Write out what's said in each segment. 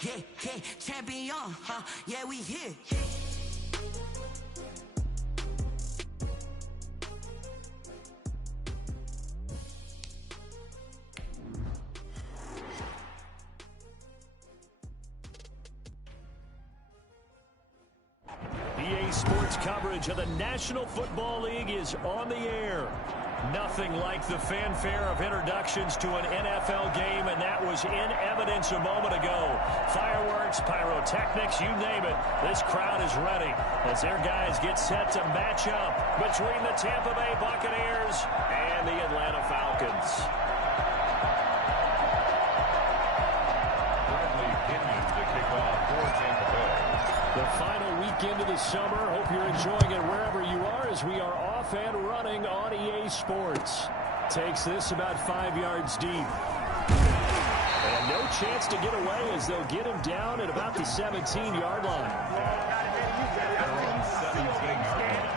Yeah, yeah, champion, huh? Yeah, we here. EA Sports coverage of the National Football League is on the air. Nothing like the fanfare of introductions to an NFL game, and that was in evidence a moment ago. Fireworks, pyrotechnics, you name it. This crowd is ready as their guys get set to match up between the Tampa Bay Buccaneers and the Atlanta Falcons. Bradley Pinion to kick off for Tampa Bay. The final weekend of the summer. Hope you're enjoying it wherever you are as we are off and running on EA Sports. Takes this about 5 yards deep. And no chance to get away as they'll get him down at about the 17-yard line. 17-yard line.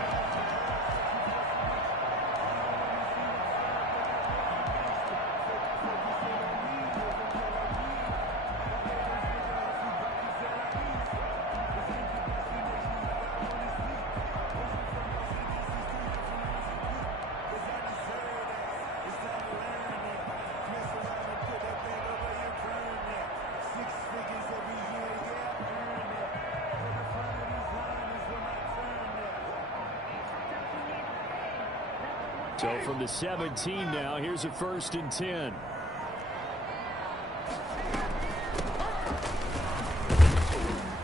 So from the 17 now, here's a 1st and 10.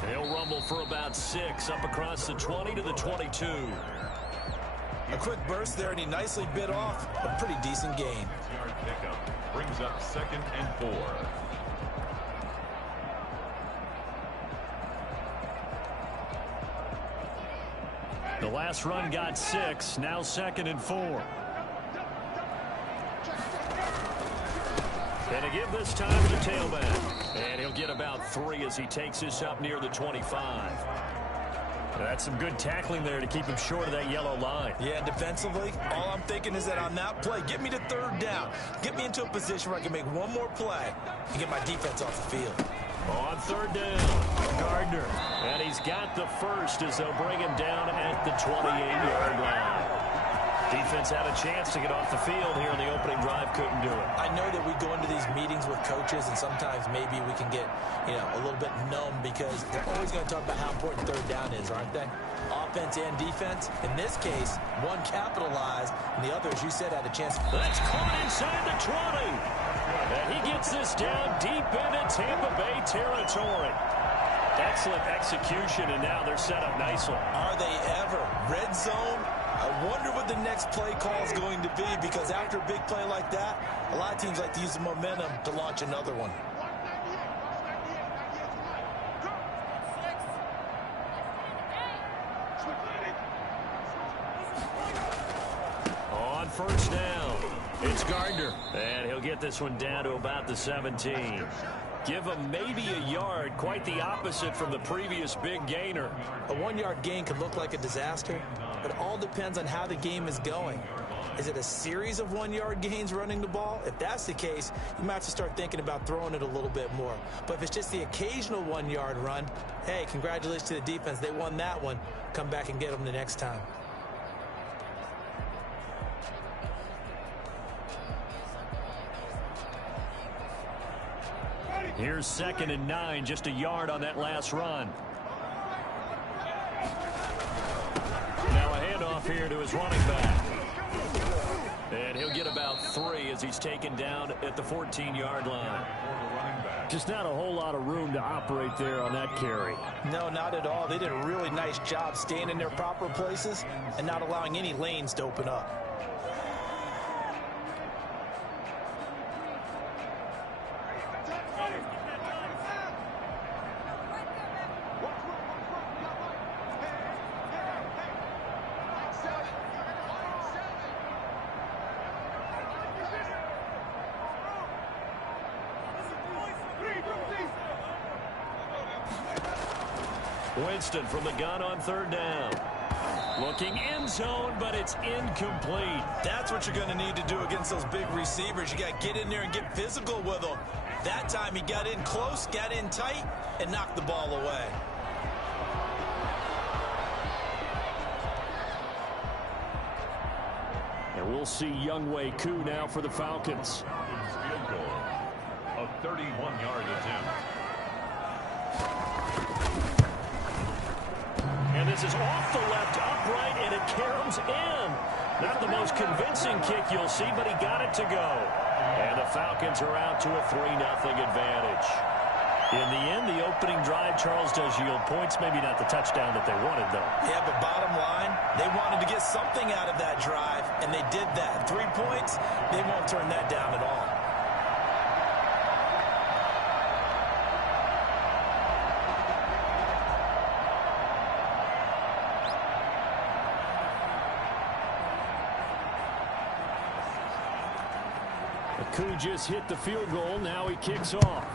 They'll rumble for about 6 up across the 20 to the 22. A quick burst there, and he nicely bit off a pretty decent gain. 6-yard pickup brings up 2nd and 4. The last run got 6, now 2nd and 4. And to give this time to the tailback. And he'll get about 3 as he takes this up near the 25. That's some good tackling there to keep him short of that yellow line. Yeah, defensively, all I'm thinking is that on that play, get me to 3rd down. Get me into a position where I can make one more play and get my defense off the field. On 3rd down, Gardner. And he's got the 1st as they'll bring him down at the 28-yard line. Defense had a chance to get off the field here in the opening drive, couldn't do it. I know that we go into these meetings with coaches, and sometimes maybe we can get, a little bit numb because they're always going to talk about how important 3rd down is, aren't they? Offense and defense. In this case, one capitalized, and the other, as you said, had a chance. That's caught inside the 20. And he gets this down deep into Tampa Bay territory. Excellent execution, and now they're set up nicely. Are they ever? Red zone? I wonder what the next play call is going to be, because after a big play like that, a lot of teams like to use the momentum to launch another one. On 1st down, it's Gardner. And he'll get this one down to about the 17. Give him maybe a yard, quite the opposite from the previous big gainer. A 1-yard gain could look like a disaster, but it all depends on how the game is going. Is it a series of 1-yard gains running the ball? If that's the case, you might have to start thinking about throwing it a little bit more. But if it's just the occasional 1-yard run, hey, congratulations to the defense. They won that one. Come back and get them the next time. Here's 2nd and 9, just a yard on that last run. Now a handoff here to his running back. And he'll get about 3 as he's taken down at the 14-yard line. Just not a whole lot of room to operate there on that carry. No, not at all. They did a really nice job staying in their proper places and not allowing any lanes to open up. Winston from the gun on 3rd down. Looking end zone, but it's incomplete. That's what you're going to need to do against those big receivers. You got to get in there and get physical with them. That time he got in close, got in tight, and knocked the ball away. And we'll see WOGH now for the Falcons. Field goal, a 31-yard attempt. And this is off the left upright, and it caroms in. Not the most convincing kick you'll see, but he got it to go. And the Falcons are out to a 3-0 advantage. In the end, the opening drive, Charles, does yield points. Maybe not the touchdown that they wanted, though. Yeah, but bottom line, they wanted to get something out of that drive, and they did that. 3 points, they won't turn that down at all. WOGH just hit the field goal. Now he kicks off.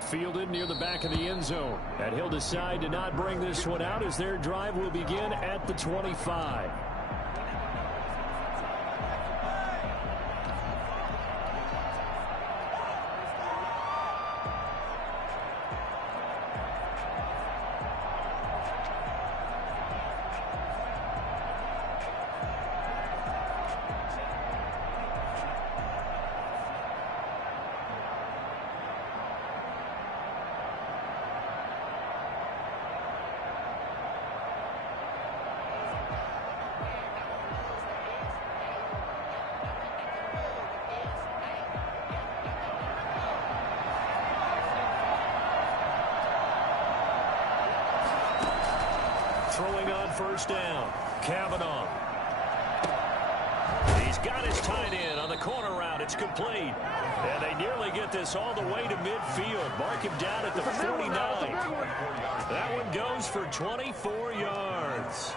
Fielded near the back of the end zone. And he'll decide to not bring this one out as their drive will begin at the 25. Throwing on first down, Kavanaugh. He's got his tight end on the corner route. It's complete. And they nearly get this all the way to midfield. Mark him down at the 49. That one goes for 24 yards.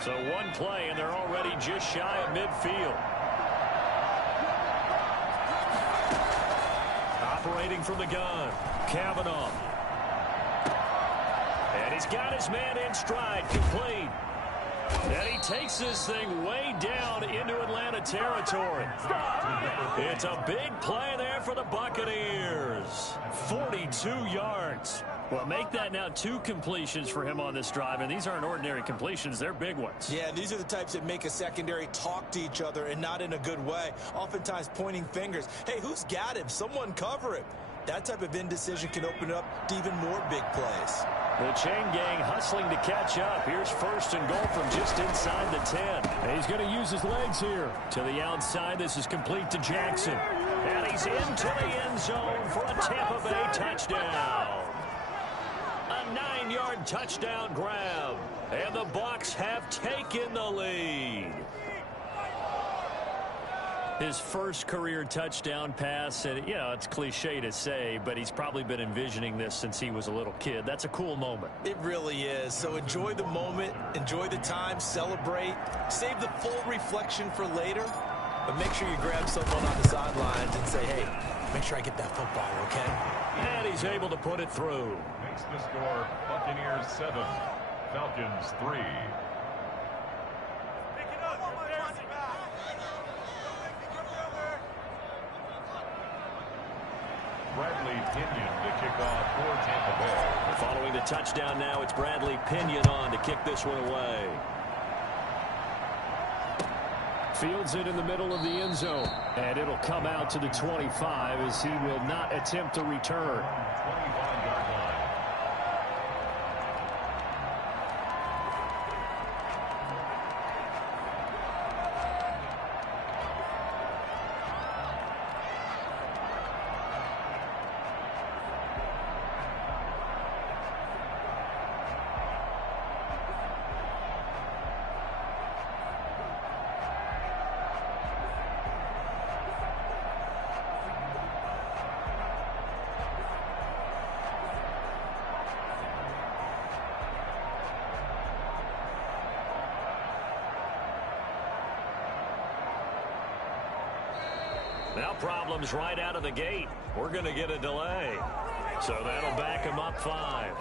So one play, and they're already just shy of midfield. Operating from the gun, Kavanaugh. And he's got his man in stride, complete. And he takes this thing way down into Atlanta territory. It's a big play there for the Buccaneers. 42 yards. Well, make that now 2 completions for him on this drive, and these aren't ordinary completions. They're big ones. Yeah, these are the types that make a secondary talk to each other and not in a good way. Oftentimes pointing fingers. Hey, who's got him? Someone cover him. That type of indecision can open up to even more big plays. The chain gang hustling to catch up. Here's first and goal from just inside the 10. And he's going to use his legs here. To the outside, this is complete to Jackson. And he's into the end zone for a Tampa Bay touchdown. A 9-yard touchdown grab. And the Bucs have taken the lead. His first career touchdown pass, and, you know, it's cliche to say, but he's probably been envisioning this since he was a little kid. That's a cool moment. It really is. So enjoy the moment, enjoy the time, celebrate, save the full reflection for later, but make sure you grab someone on the sidelines and say, hey, make sure I get that football, okay? And he's able to put it through. Makes the score Buccaneers 7, Falcons 3. Bradley Pinion to kick off for Tampa Bay. Following the touchdown now, it's Bradley Pinion on to kick this one away. Fields it in the middle of the end zone. And it'll come out to the 25 as he will not attempt to return. 25-yard line. Now problems right out of the gate. We're going to get a delay. So that'll back him up 5.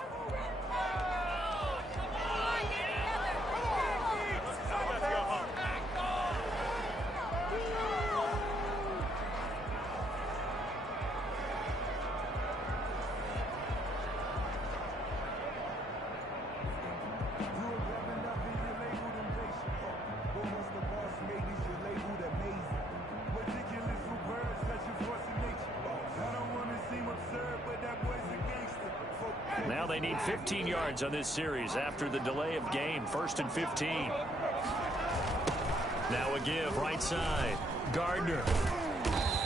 Now they need 15 yards on this series after the delay of game. 1st and 15. Now a give right side. Gardner.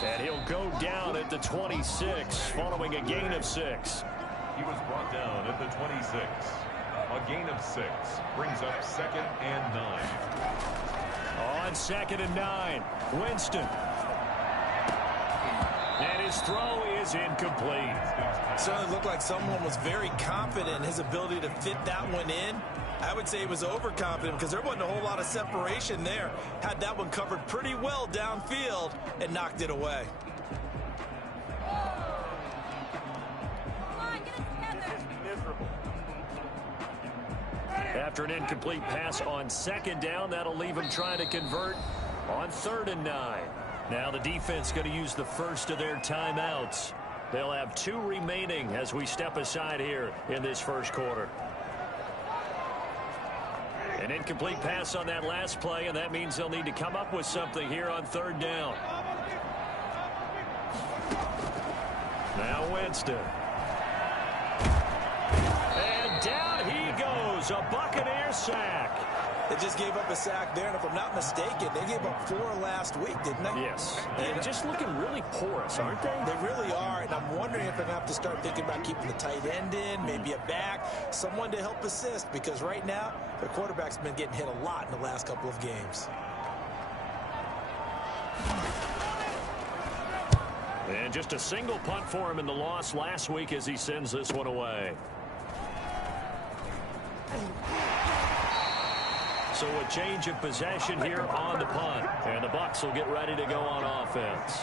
And he'll go down at the 26 following a gain of 6. He was brought down at the 26. A gain of 6 brings up 2nd and 9. On 2nd and 9, Winston. And his throw is incomplete. Certainly looked like someone was very confident in his ability to fit that one in. I would say he was overconfident because there wasn't a whole lot of separation there. Had that one covered pretty well downfield and knocked it away. After an incomplete pass on 2nd down, that'll leave him trying to convert on 3rd and 9. Now the defense going to use the first of their timeouts. They'll have 2 remaining as we step aside here in this first quarter. An incomplete pass on that last play, and that means they'll need to come up with something here on 3rd down. Now Winston. And down he goes. A Buccaneer sack. They just gave up a sack there, and if I'm not mistaken, they gave up 4 last week, didn't they? Yes. They're just looking really porous, aren't they? They really are, and I'm wondering if they're going to have to start thinking about keeping the tight end in, maybe a back, someone to help assist, because right now, their quarterback's been getting hit a lot in the last couple of games. And just a single punt for him in the loss last week as he sends this one away. So a change of possession here on the punt. And the Bucs will get ready to go on offense.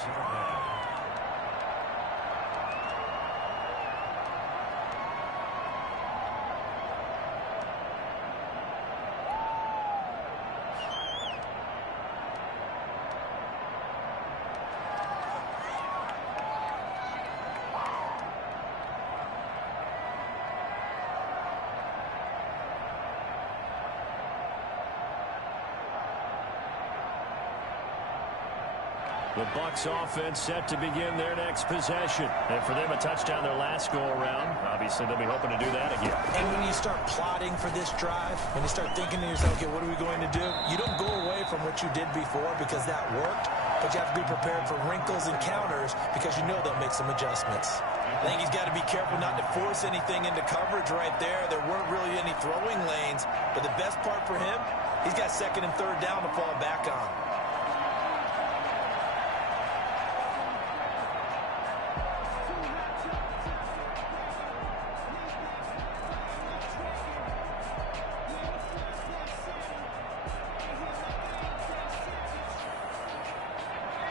The Bucs offense set to begin their next possession. And for them, a touchdown their last go-around. Obviously, they'll be hoping to do that again. And when you start plotting for this drive, when you start thinking to yourself, okay, what are we going to do? You don't go away from what you did before because that worked, but you have to be prepared for wrinkles and counters because you know they'll make some adjustments. I think he's got to be careful not to force anything into coverage right there. There weren't really any throwing lanes, but the best part for him, he's got 2nd and 3rd down to fall back on.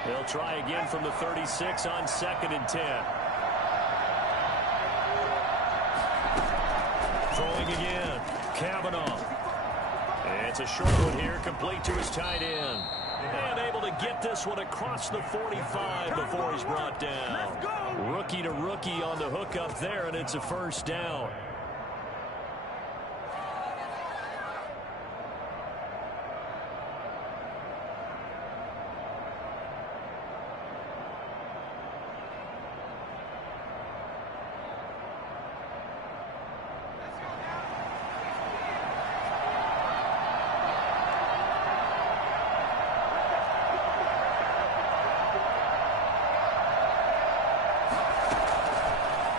They'll try again from the 36 on 2nd and 10. Throwing again. Kavanaugh. And it's a short one here, complete to his tight end. And able to get this one across the 45 before he's brought down. Rookie to rookie on the hook up there, and it's a 1st down.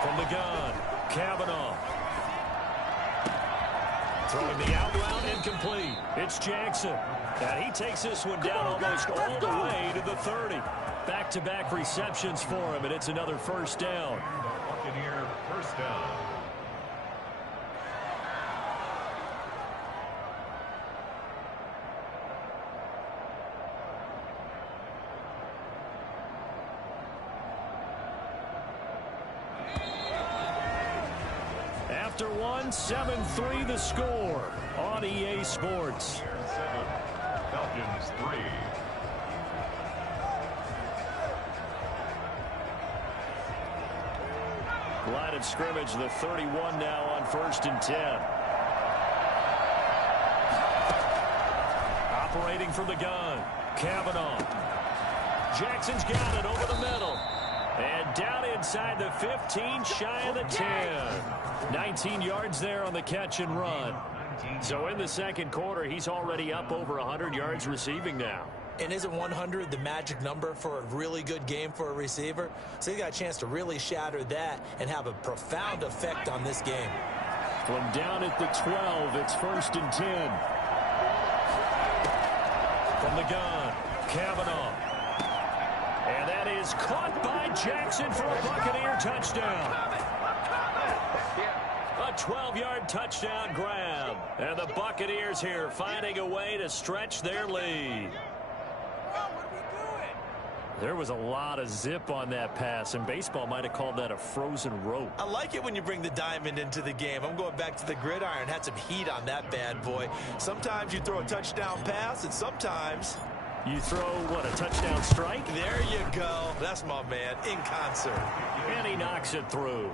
From the gun, Kavanaugh. Throwing the out route, incomplete. It's Jackson. And he takes this one down almost all the way to the 30. Back-to-back receptions for him, and it's another 1st down. Buccaneer 1st down. After one, 7-3 the score on EA Sports. 7, Falcons 3. Line of scrimmage, the 31 now on 1st and 10. Operating from the gun, Kavanaugh. Jackson's got it over the middle. And down inside the 15, shy of the 10. 19 yards there on the catch and run. So in the second quarter, he's already up over 100 yards receiving now. And isn't 100 the magic number for a really good game for a receiver? So he got a chance to really shatter that and have a profound effect on this game. From down at the 12, it's 1st and 10. From the gun, Kavanaugh. And that is caught by Jackson for a Buccaneer touchdown. A 12-yard touchdown grab. And the Buccaneers here finding a way to stretch their lead. There was a lot of zip on that pass, and baseball might have called that a frozen rope. I like it when you bring the diamond into the game. I'm going back to the gridiron. Had some heat on that bad boy. Sometimes you throw a touchdown pass, and sometimes you throw, what, a touchdown strike? There you go. That's my man, in concert. And he knocks it through.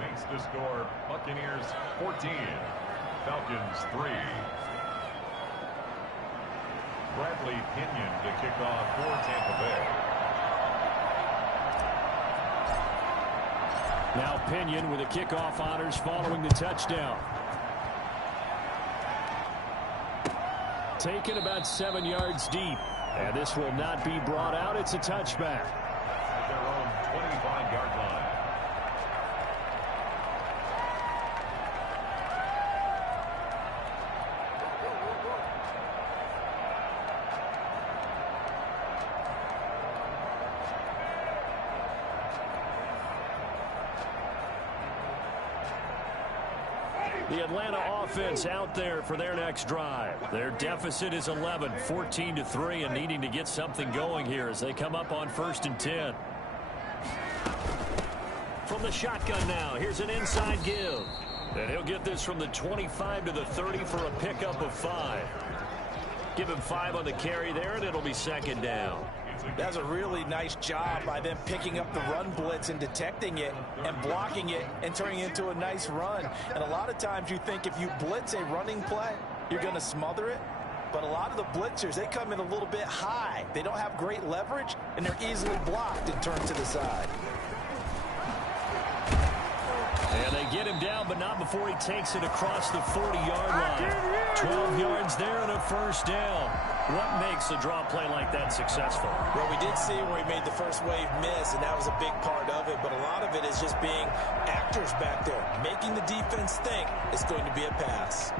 Makes the score Buccaneers 14, Falcons 3. Bradley Pinion to kick off for Tampa Bay. Now Pinion with the kickoff honors following the touchdown. Taken about 7 yards deep. And this will not be brought out. It's a touchback. At their own 25-yard line. The Atlanta offense out there for their next drive. Their deficit is 11, 14-3, and needing to get something going here as they come up on 1st and 10. From the shotgun now, here's an inside give. And he'll get this from the 25 to the 30 for a pickup of 5. Give him 5 on the carry there, and it'll be 2nd down. That's a really nice job by them picking up the run blitz and detecting it and blocking it and turning it into a nice run. And a lot of times you think if you blitz a running play, you're going to smother it. But a lot of the blitzers, they come in a little bit high. They don't have great leverage, and they're easily blocked and turned to the side. And they get him down, but not before he takes it across the 40-yard line. 12 yards there and a 1st down. What makes a draw play like that successful? Well, we did see where he made the first wave miss, and that was a big part of it. But a lot of it is just being actors back there, making the defense think it's going to be a pass.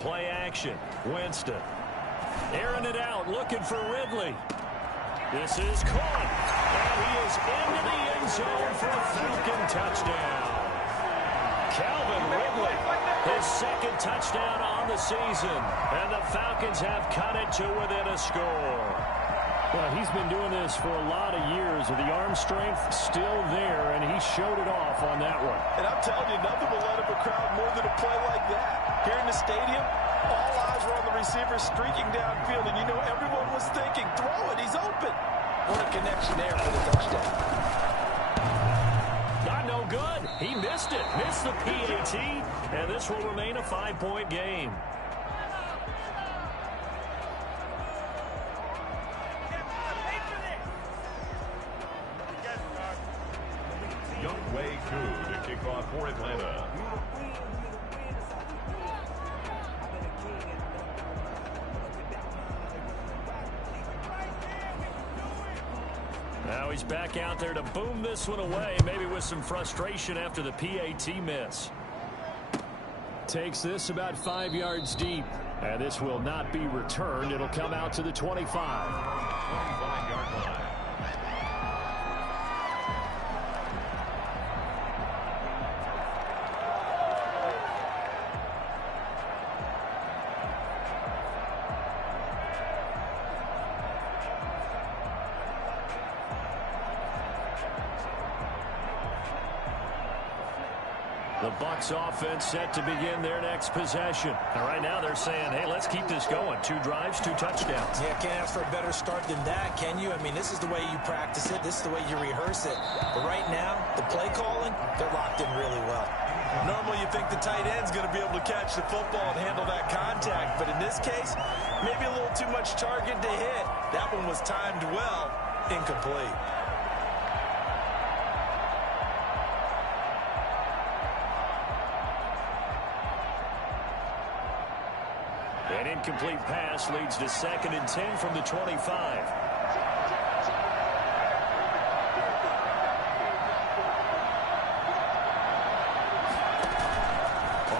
Play action. Winston. Airing it out, looking for Ridley. This is caught. And he is into the end zone for a Falcon touchdown. Calvin Ridley, his 2nd touchdown on the season. And the Falcons have cut it to within a score. Well, he's been doing this for a lot of years with the arm strength still there, and he showed it off on that one. And I'm telling you, nothing will let up a crowd more than a play like that. Here in the stadium, all eyes were on the receiver streaking downfield, and you know everyone was thinking, throw it, he's open. What a connection there for the touchdown. Not no good. He missed it. Missed the PAT, and this will remain a 5-point game. WOGH to kick off for Atlanta. Now he's back out there to boom this one away, maybe with some frustration after the PAT miss. Takes this about 5 yards deep, and this will not be returned. It'll come out to the 25. 25-yard line. The Bucs offense set to begin their next possession. And right now they're saying, hey, let's keep this going. 2 drives, 2 touchdowns. Yeah, can't ask for a better start than that, can you? I mean, this is the way you practice it. This is the way you rehearse it. But right now, the play calling, they're locked in really well. Normally you think the tight end's going to be able to catch the football and handle that contact. But in this case, maybe a little too much target to hit. That one was timed well, incomplete. An incomplete pass leads to 2nd and 10 from the 25.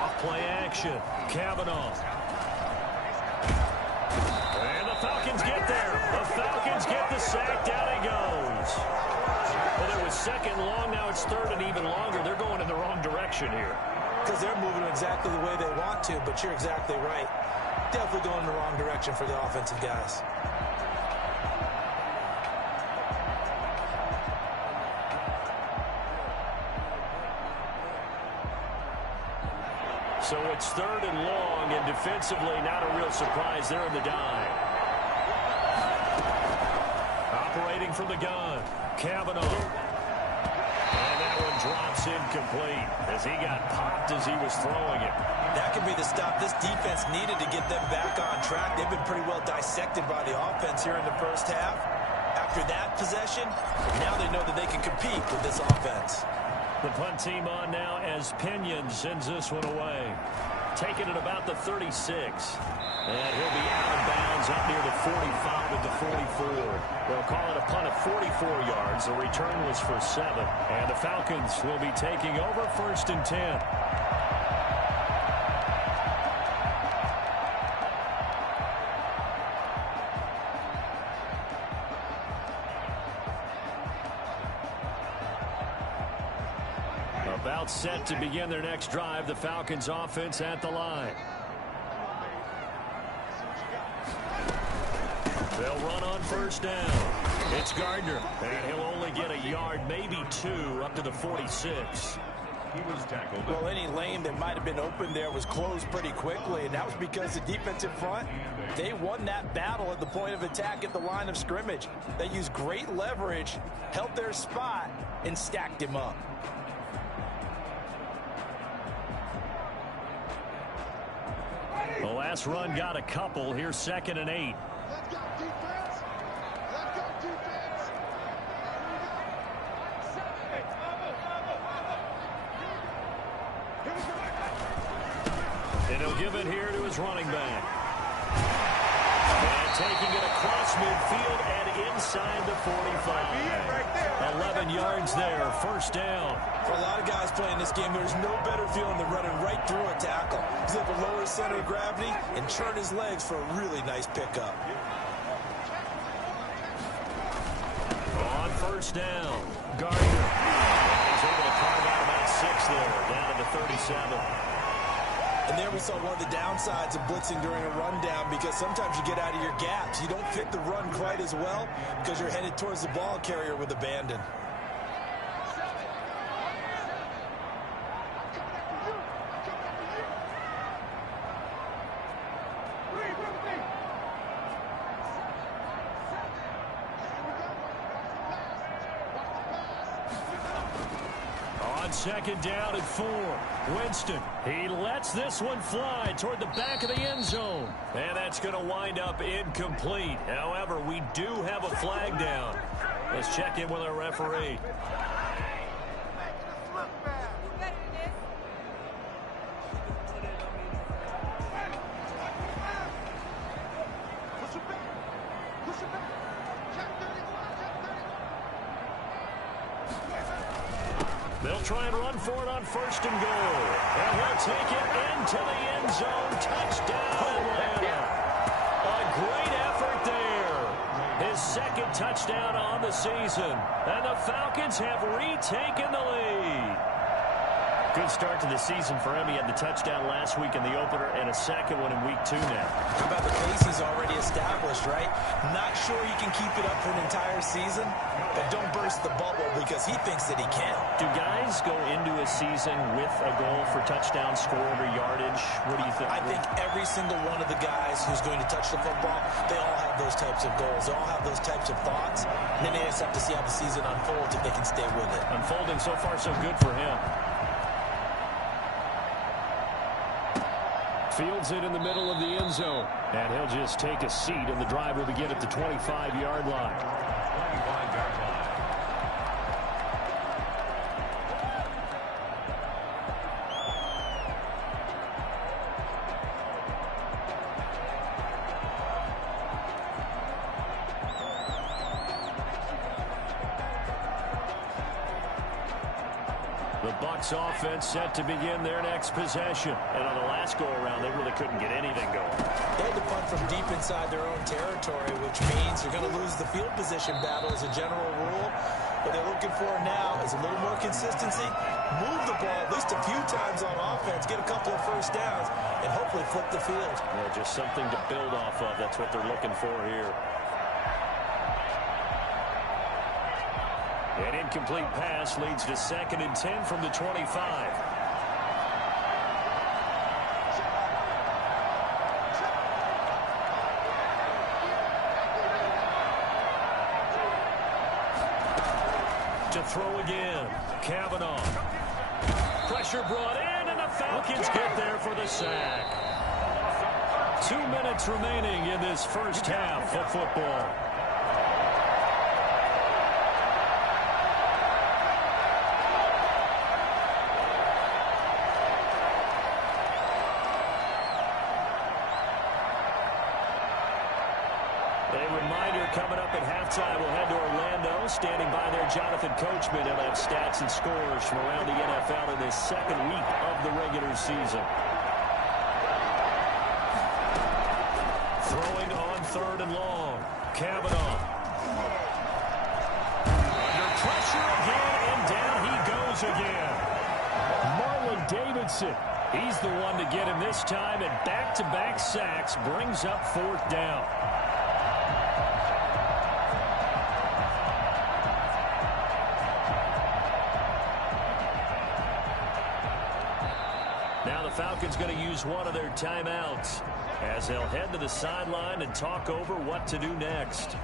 Off-play action. Kavanaugh. And the Falcons get there. The Falcons get the sack. Down he goes. Well, it was 2nd long. Now it's 3rd and even longer. They're going in the wrong direction here. Because they're moving exactly the way they want to, but you're exactly right. Definitely going in the wrong direction for the offensive guys. So it's 3rd and long, and defensively not a real surprise there in the dive. Operating from the gun, Kavanaugh. And that one drops incomplete as he got popped as he was throwing it. That could be the stop this defense needed to get them back on track. They've been pretty well dissected by the offense here in the first half. After that possession, now they know that they can compete with this offense. The punt team on now as Pinion sends this one away. Taking it about the 36. And he'll be out of bounds up near the 45 at the 44. They'll call it a punt of 44 yards. The return was for 7. And the Falcons will be taking over 1st and 10. About set to begin their next drive. The Falcons offense at the line. They'll run on 1st down. It's Gardner, and he'll only get a yard, maybe 2, up to the 46. He was tackled. Well, any lane that might have been open there was closed pretty quickly, and that was because the defensive front, they won that battle at the point of attack at the line of scrimmage. They used great leverage, held their spot, and stacked him up. The last run got a couple. Here's 2nd and 8. Let's go, defense. Let's go, defense. And he'll give it here to his running back. And taking it across midfield and inside the 45. 11 yards there, 1st down. For a lot of guys playing this game, there's no better feeling than running right through a tackle. He's able to lower his center of gravity and churn his legs for a really nice pickup. On 1st down, Gardner. He's able to carve out about 6 there, down to the 37. And there we saw one of the downsides of blitzing during a rundown, because sometimes you get out of your gaps. You don't fit the run quite as well because you're headed towards the ball carrier with abandon. On 2nd down and 4. Winston, he lets this one fly toward the back of the end zone. And that's going to wind up incomplete. However, we do have a flag down. Let's check in with our referee. They'll try and run for it on 1st and goal. And he'll take it into the end zone. Touchdown, Atlanta. A great effort there. His 2nd touchdown on the season. And the Falcons have retaken the lead. Good start to the season for him. He had the touchdown last week in the opener and a second one in week 2 now. How about the pace he's already established, right? Not sure he can keep it up for an entire season, but don't burst the bubble because he thinks that he can. Do guys go into a season with a goal for touchdown scored or yardage? What do you think? I think every single one of the guys who's going to touch the football, they all have those types of goals. They all have those types of thoughts. And then they just have to see how the season unfolds if they can stay with it. Unfolding so far so good for him. Fields it in the middle of the end zone. And he'll just take a seat, and the drive will begin at the 25-yard line. 25-yard line. The Bucs offense set to begin their next possession. And on the last go-around, they really couldn't get anything going. They had to punt from deep inside their own territory, which means you're going to lose the field position battle as a general rule. What they're looking for now is a little more consistency, move the ball at least a few times on offense, get a couple of first downs, and hopefully flip the field. Yeah, just something to build off of. That's what they're looking for here. An incomplete pass leads to 2nd and 10 from the 25. To throw again. Kavanaugh. Pressure brought in, and the Falcons get there for the sack. 2 minutes remaining in this first half of football. Coming up at halftime, we'll head to Orlando. Standing by there, Jonathan Coachman. He'll have stats and scores from around the NFL in this second week of the regular season. Throwing on 3rd and long. Kavanaugh. Under pressure again, and down he goes again. Marlon Davidson. He's the one to get him this time, and back-to-back sacks brings up 4th down. Now the Falcons going to use one of their timeouts as they'll head to the sideline and talk over what to do next.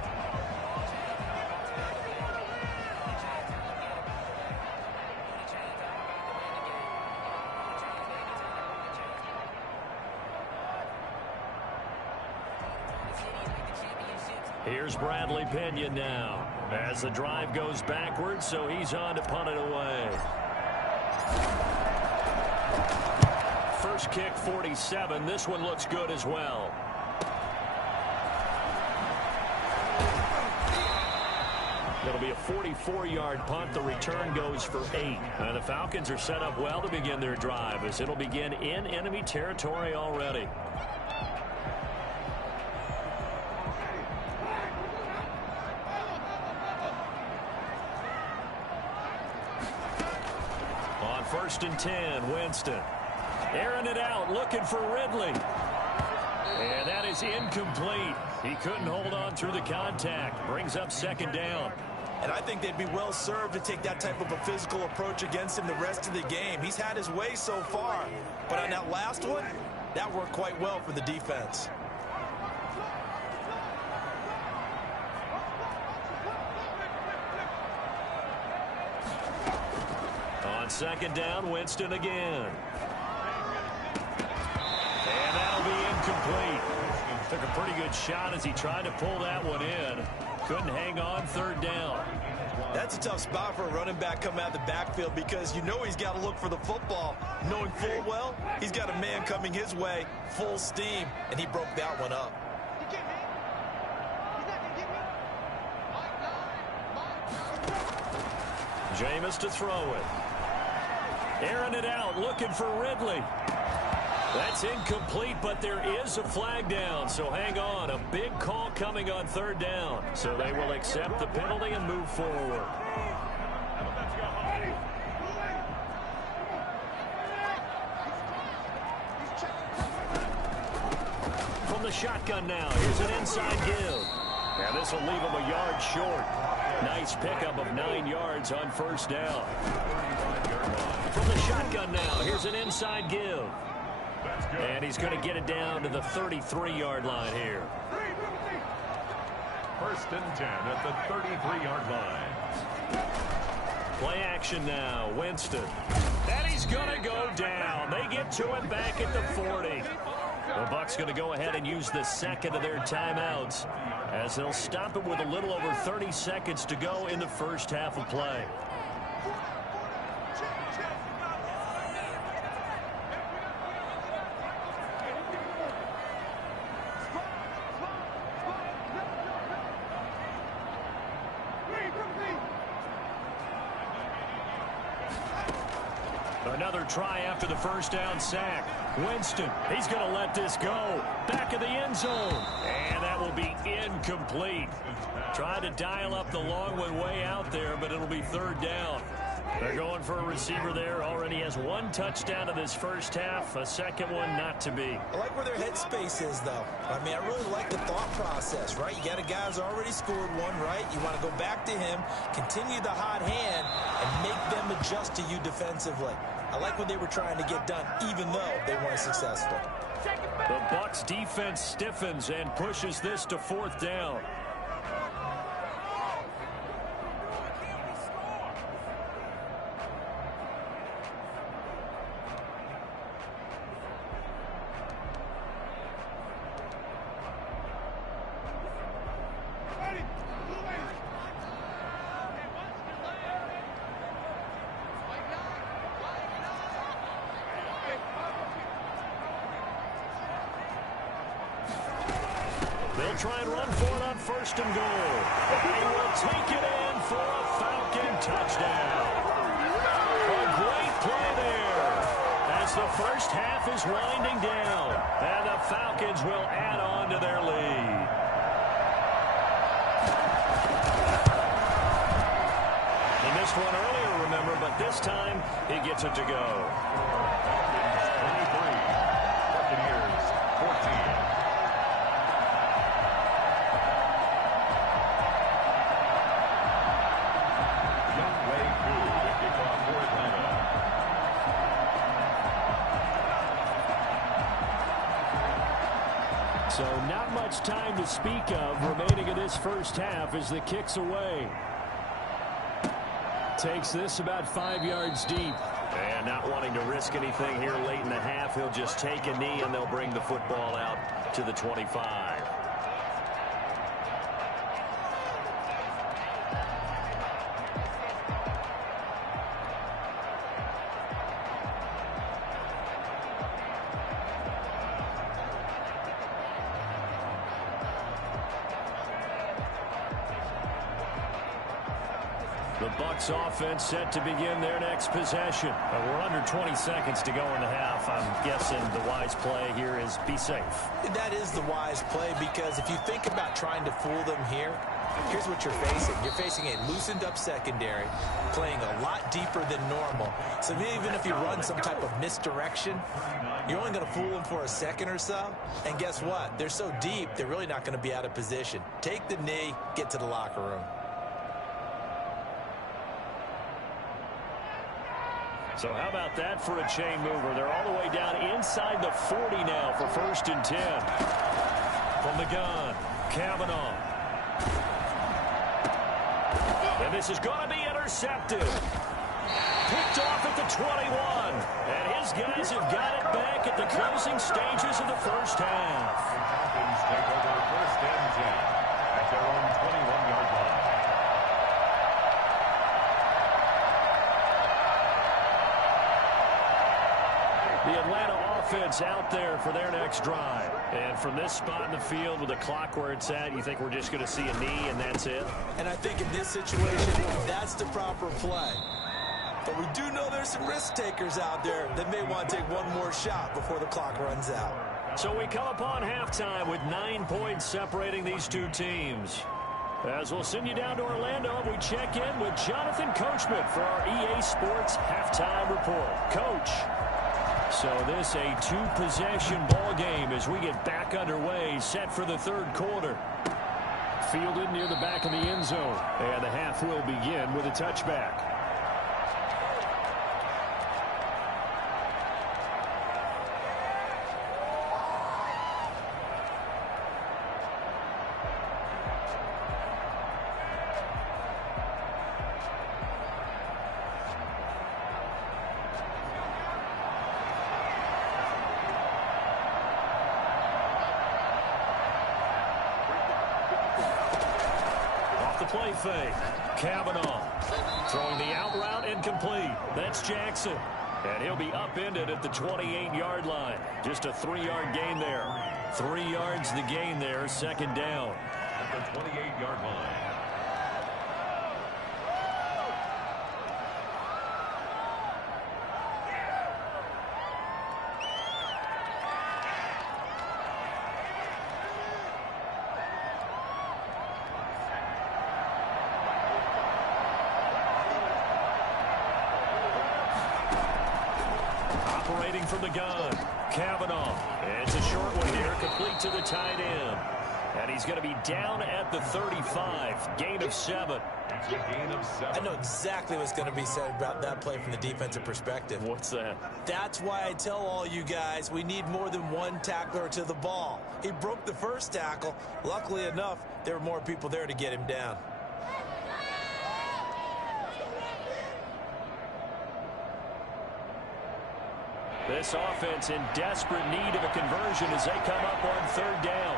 Here's Bradley Pinion now as the drive goes backwards, so he's on to punt it away. First kick, 47. This one looks good as well. It'll be a 44-yard punt. The return goes for 8. And the Falcons are set up well to begin their drive as it'll begin in enemy territory already. On 1st and 10, Winston. Airing it out, looking for Ridley. And that is incomplete. He couldn't hold on through the contact. Brings up 2nd down. And I think they'd be well served to take that type of a physical approach against him the rest of the game. He's had his way so far. But on that last one, that worked quite well for the defense. On 2nd down, Winston again. And that'll be incomplete. Took a pretty good shot as he tried to pull that one in. Couldn't hang on 3rd down. That's a tough spot for a running back coming out of the backfield because you know he's got to look for the football. Knowing full well, he's got a man coming his way, full steam, and he broke that one up. Jameis to throw it. Airing it out, looking for Ridley. That's incomplete, but there is a flag down, so hang on. A big call coming on 3rd down. So they will accept the penalty and move forward. shotgun now. Here's an inside give. And this will leave him a yard short. Nice pickup of 9 yards on first down. From the shotgun now, here's an inside give. And he's going to get it down to the 33-yard line here. First and 10 at the 33-yard line. Play action now. Winston. And he's going to go down. They get to him back at the 40. The Bucs going to go ahead and use the second of their timeouts as they'll stop it with a little over 30 seconds to go in the first half of play. Another try after the first down sack. Winston, he's going to let this go. Back of the end zone. And that will be incomplete. Trying to dial up the long one way out there, but it'll be third down. They're going for a receiver there. Already has 1 touchdown in this first half. A second one not to be. I like where their headspace is, though. I mean, I really like the thought process, right? You got a guy who's already scored one, right? You want to go back to him, continue the hot hand, and make them adjust to you defensively. I like what they were trying to get done, even though they weren't successful. The Bucs defense stiffens and pushes this to fourth down. They'll try and run for it on first and goal. He will take it in for a Falcon touchdown. A great play there as the first half is winding down. And the Falcons will add on to their lead. He missed one earlier, remember, but this time he gets it to go. 23. Buccaneers, 14. So not much time to speak of remaining in this first half as the kick's away. Takes this about 5 yards deep. And not wanting to risk anything here late in the half, he'll just take a knee and they'll bring the football out to the 25. The Bucs offense set to begin their next possession. We're under 20 seconds to go in the half. I'm guessing the wise play here is be safe. That is the wise play, because if you think about trying to fool them here, here's what you're facing. You're facing a loosened up secondary, playing a lot deeper than normal. So even if you run some type of misdirection, you're only going to fool them for a second or so. And guess what? They're so deep, they're really not going to be out of position. Take the knee, get to the locker room. So how about that for a chain mover? They're all the way down inside the 40 now for first and 10. From the gun, Kavanaugh. And this is going to be intercepted. Picked off at the 21. And his guys have got it back at the closing stages of the first half. Falcons take over first and 10 at their own 21-yard line. The Atlanta offense out there for their next drive. And from this spot in the field with the clock where it's at, you think we're just going to see a knee and that's it? And I think in this situation, that's the proper play. But we do know there's some risk takers out there that may want to take one more shot before the clock runs out. So we come upon halftime with 9 points separating these two teams. As we'll send you down to Orlando, we check in with Jonathan Coachman for our EA Sports Halftime Report. Coach. So this a two-possession ball game as we get back underway, set for the third quarter. Fielded near the back of the end zone, and the half will begin with a touchback. Play fake. Kavanaugh throwing the out route incomplete. That's Jackson. And he'll be upended at the 28-yard line. Just a 3-yard gain there. 3 yards the gain there. Second down. At the 28-yard line. From the gun, Kavanaugh. It's a short one here, complete to the tight end. And he's going to be down at the 35. Gain of 7. I know exactly what's going to be said about that play from the defensive perspective. What's that? That's why I tell all you guys we need more than one tackler to the ball. He broke the first tackle. Luckily enough, there were more people there to get him down. This offense in desperate need of a conversion as they come up on third down.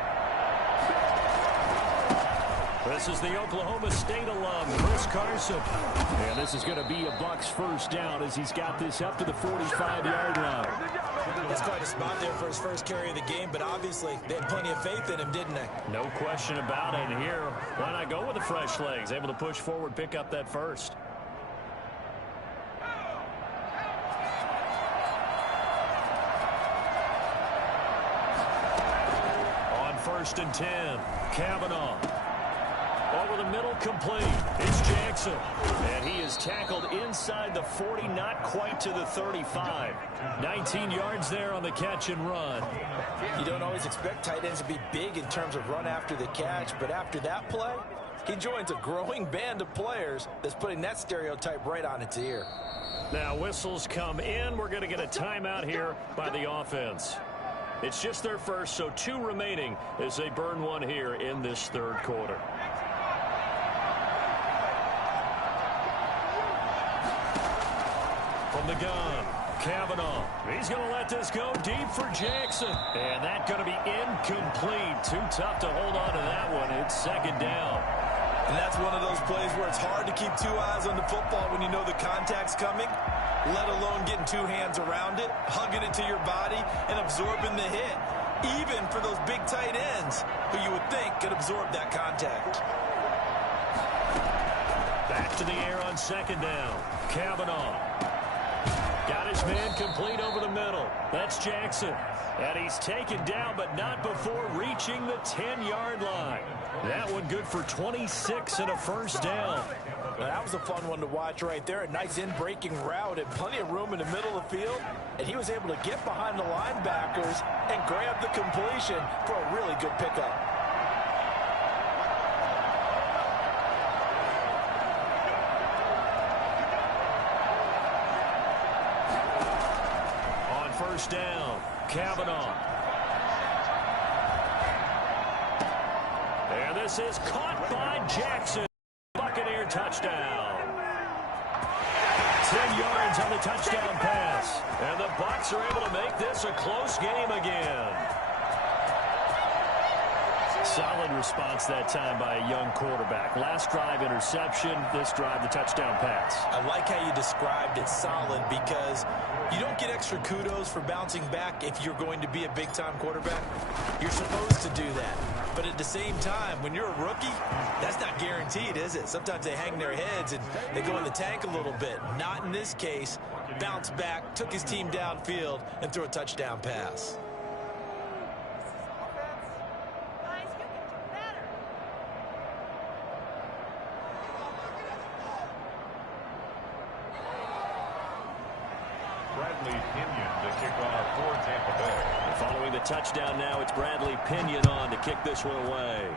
This is the Oklahoma State alum, Chris Carson. And this is going to be a Bucs first down as he's got this up to the 45-yard line. That's quite a spot there for his first carry of the game, but obviously they had plenty of faith in him, didn't they? No question about it. And here, why not go with the fresh legs? Able to push forward, pick up that first. First and 10. Kavanaugh. Over the middle, complete. It's Jackson. And he is tackled inside the 40, not quite to the 35. 19 yards there on the catch and run. You don't always expect tight ends to be big in terms of run after the catch, but after that play, he joins a growing band of players that's putting that stereotype right on its ear. Now whistles come in. We're going to get a timeout here by the offense. It's just their first, so 2 remaining as they burn one here in this third quarter. From the gun, Kavanaugh. He's going to let this go deep for Jackson. And that's going to be incomplete. Too tough to hold on to that one. It's second down. And that's one of those plays where it's hard to keep 2 eyes on the football when you know the contact's coming, let alone getting 2 hands around it, hugging it to your body, and absorbing the hit, even for those big tight ends who you would think could absorb that contact. Back to the air on second down. Kavanaugh. Got his man complete over the middle. That's Jackson. And he's taken down, but not before reaching the 10-yard line. That one good for 26 and a first down. Now, that was a fun one to watch right there. A nice in-breaking route and plenty of room in the middle of the field. And he was able to get behind the linebackers and grab the completion for a really good pickup. On first down, Kavanaugh. And this is caught by Jackson. Buccaneer touchdown. 10 yards on the touchdown pass. And the Bucs are able to make this a close game again. Solid response that time by a young quarterback. Last drive interception, this drive the touchdown pass. I like how you described it solid because you don't get extra kudos for bouncing back if you're going to be a big-time quarterback. You're supposed to do that. But at the same time, when you're a rookie, that's not guaranteed, is it? Sometimes they hang their heads and they go in the tank a little bit. Not in this case. Bounced back, took his team downfield, and threw a touchdown pass. Bradley Pinion to kick off for Tampa Bay. And following the touchdown now, it's Bradley Pinion on to kick this one away.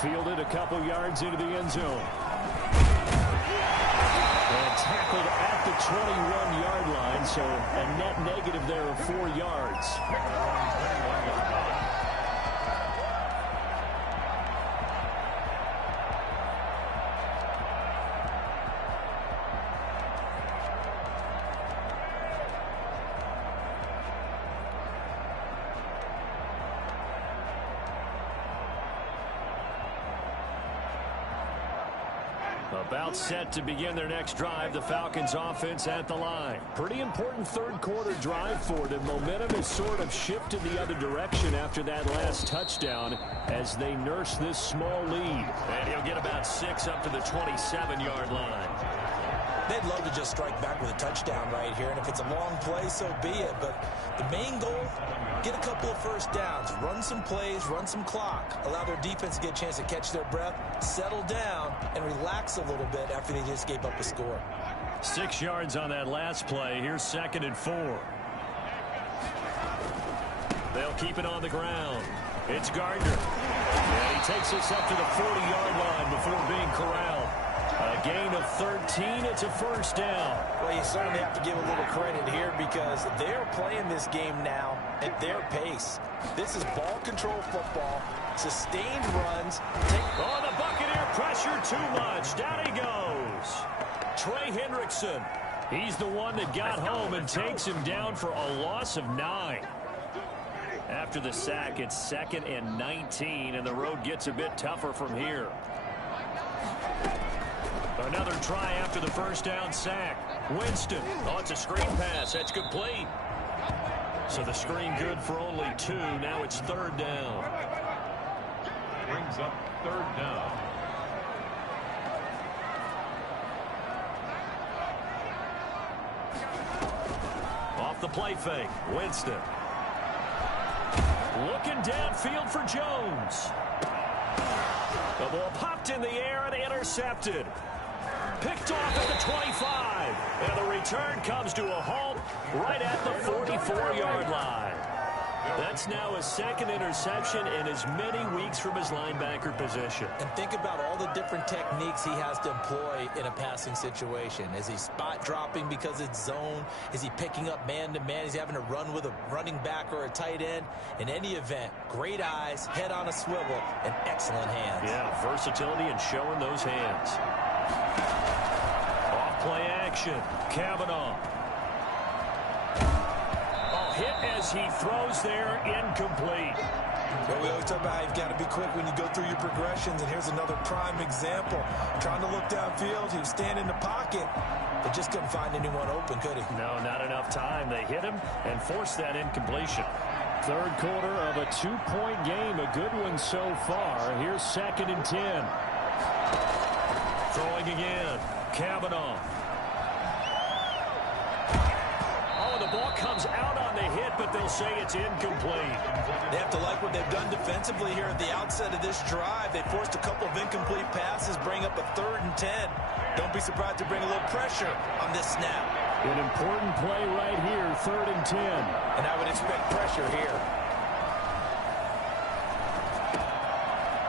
Fielded a couple yards into the end zone. And tackled at the 21-yard line, so a net negative there of 4 yards. About set to begin their next drive, the Falcons offense at the line. Pretty important third quarter drive for them. Momentum has sort of shifted the other direction after that last touchdown as they nurse this small lead. And he'll get about 6 up to the 27-yard line. They'd love to just strike back with a touchdown right here, and if it's a long play, so be it. But the main goal, get a couple of first downs, run some plays, run some clock, allow their defense to get a chance to catch their breath, settle down, and relax a little bit after they just gave up a score. 6 yards on that last play. Here's 2nd and 4. They'll keep it on the ground. It's Gardner. And he takes us up to the 40-yard line before being corralled. A gain of 13. It's a first down. Well, you certainly have to give a little credit here because they're playing this game now at their pace. This is ball control football, sustained runs. Oh, the Buccaneer pressure too much. Down he goes. Trey Hendrickson. He's the one that got home and takes him down for a loss of 9. After the sack, it's 2nd and 19, and the road gets a bit tougher from here. Another try after the first down sack. Winston. Oh, it's a screen pass. That's complete. So the screen good for only 2. Now it's 3rd down. Brings up 3rd down. Off the play fake. Winston. Looking downfield for Jones. The ball popped in the air and intercepted. Picked off at the 25. And the return comes to a halt right at the 44-yard line. That's now his 2nd interception in as many weeks from his linebacker position. And think about all the different techniques he has to employ in a passing situation. Is he spot dropping because it's zone? Is he picking up man-to-man? Is he having to run with a running back or a tight end? In any event, great eyes, head on a swivel, and excellent hands. Yeah, versatility and showing those hands. Off-play action. Kavanaugh. Hit as he throws there, incomplete. Well, we always talk about how you've got to be quick when you go through your progressions, and here's another prime example. Trying to look downfield, he was standing in the pocket, but just couldn't find anyone open, could he? No, not enough time. They hit him and forced that incompletion. Third quarter of a 2-point game, a good one so far. Here's 2nd and 10. Throwing again, Kavanaugh. The ball comes out on the hit, but they'll say it's incomplete. They have to like what they've done defensively here at the outset of this drive. They forced a couple of incomplete passes, bring up a 3rd and 10. Don't be surprised to bring a little pressure on this snap. An important play right here, 3rd and 10. And I would expect pressure here.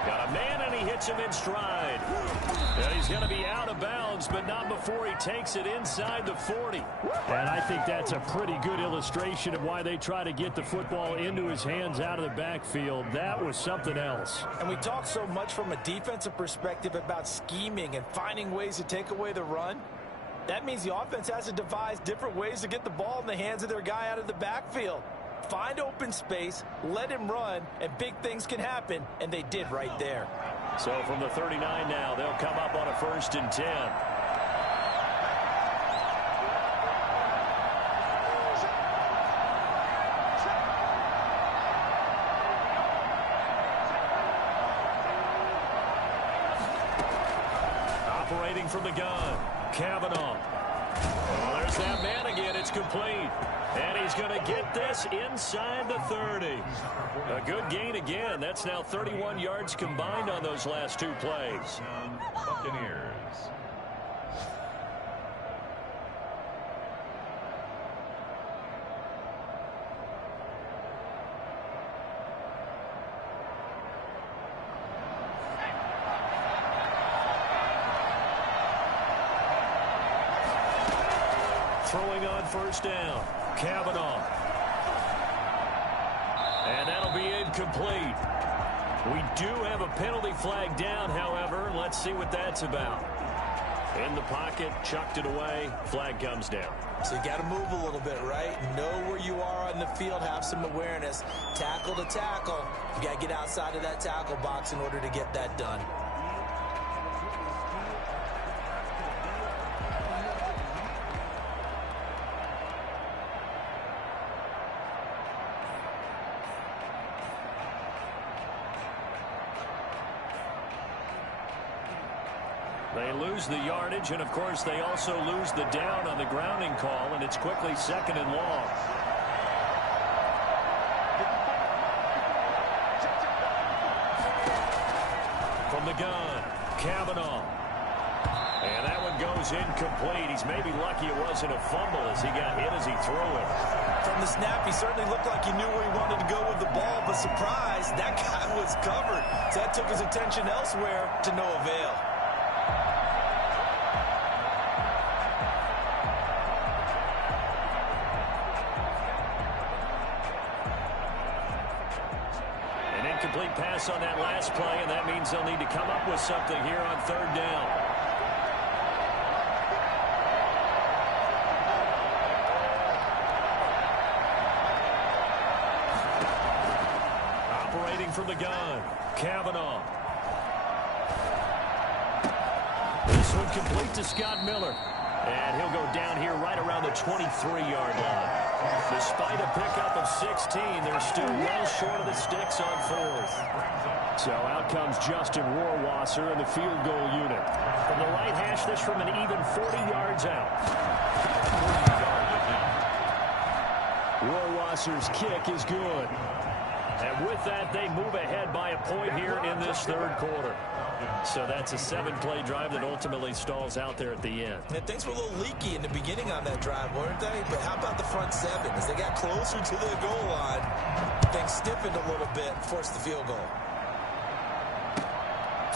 Got a man, and he hits him in stride. And he's going to be out of bounds, but not before he takes it inside the 40. And I think that's a pretty good illustration of why they try to get the football into his hands out of the backfield. That was something else. And we talk so much from a defensive perspective about scheming and finding ways to take away the run. That means the offense has to devise different ways to get the ball in the hands of their guy out of the backfield. Find open space, let him run, and big things can happen, and they did right there. So from the 39 now, they'll come up on a 1st and 10. Operating from the gun, Kavanaugh. Oh, there's that man again. It's complete. And he's going to get this inside the 30. A good gain again. That's now 31 yards combined on those last 2 plays. Buccaneers. Throwing on first down. Kavanaugh. And that'll be incomplete. We do have a penalty flag down, however. Let's see what that's about. In the pocket, chucked it away. Flag comes down. So you got to move a little bit, right? Know where you are on the field. Have some awareness. Tackle to tackle. You got to get outside of that tackle box in order to get that done. They lose the yardage, and, of course, they also lose the down on the grounding call, and it's quickly 2nd and long. From the gun, Kavanaugh. And that one goes incomplete. He's maybe lucky it wasn't a fumble as he got hit as he threw it. From the snap, he certainly looked like he knew where he wanted to go with the ball, but surprise, that guy was covered. So that took his attention elsewhere to no avail. Incomplete pass on that last play, and that means they'll need to come up with something here on 3rd down. Operating from the gun, Kavanaugh. This one complete to Scott Miller. And he'll go down here right around the 23-yard line. Despite a pickup of 16, they're still well short of the sticks on 4th. So out comes Justin Rohrwasser in the field goal unit. From the right hash, this from an even 40 yards out. Rohrwasser's kick is good. And with that, they move ahead by a point here in this 3rd quarter. So that's a 7-play drive that ultimately stalls out there at the end. And things were a little leaky in the beginning on that drive, weren't they? But how about the front 7? As they got closer to the goal line, things stiffened a little bit and forced the field goal.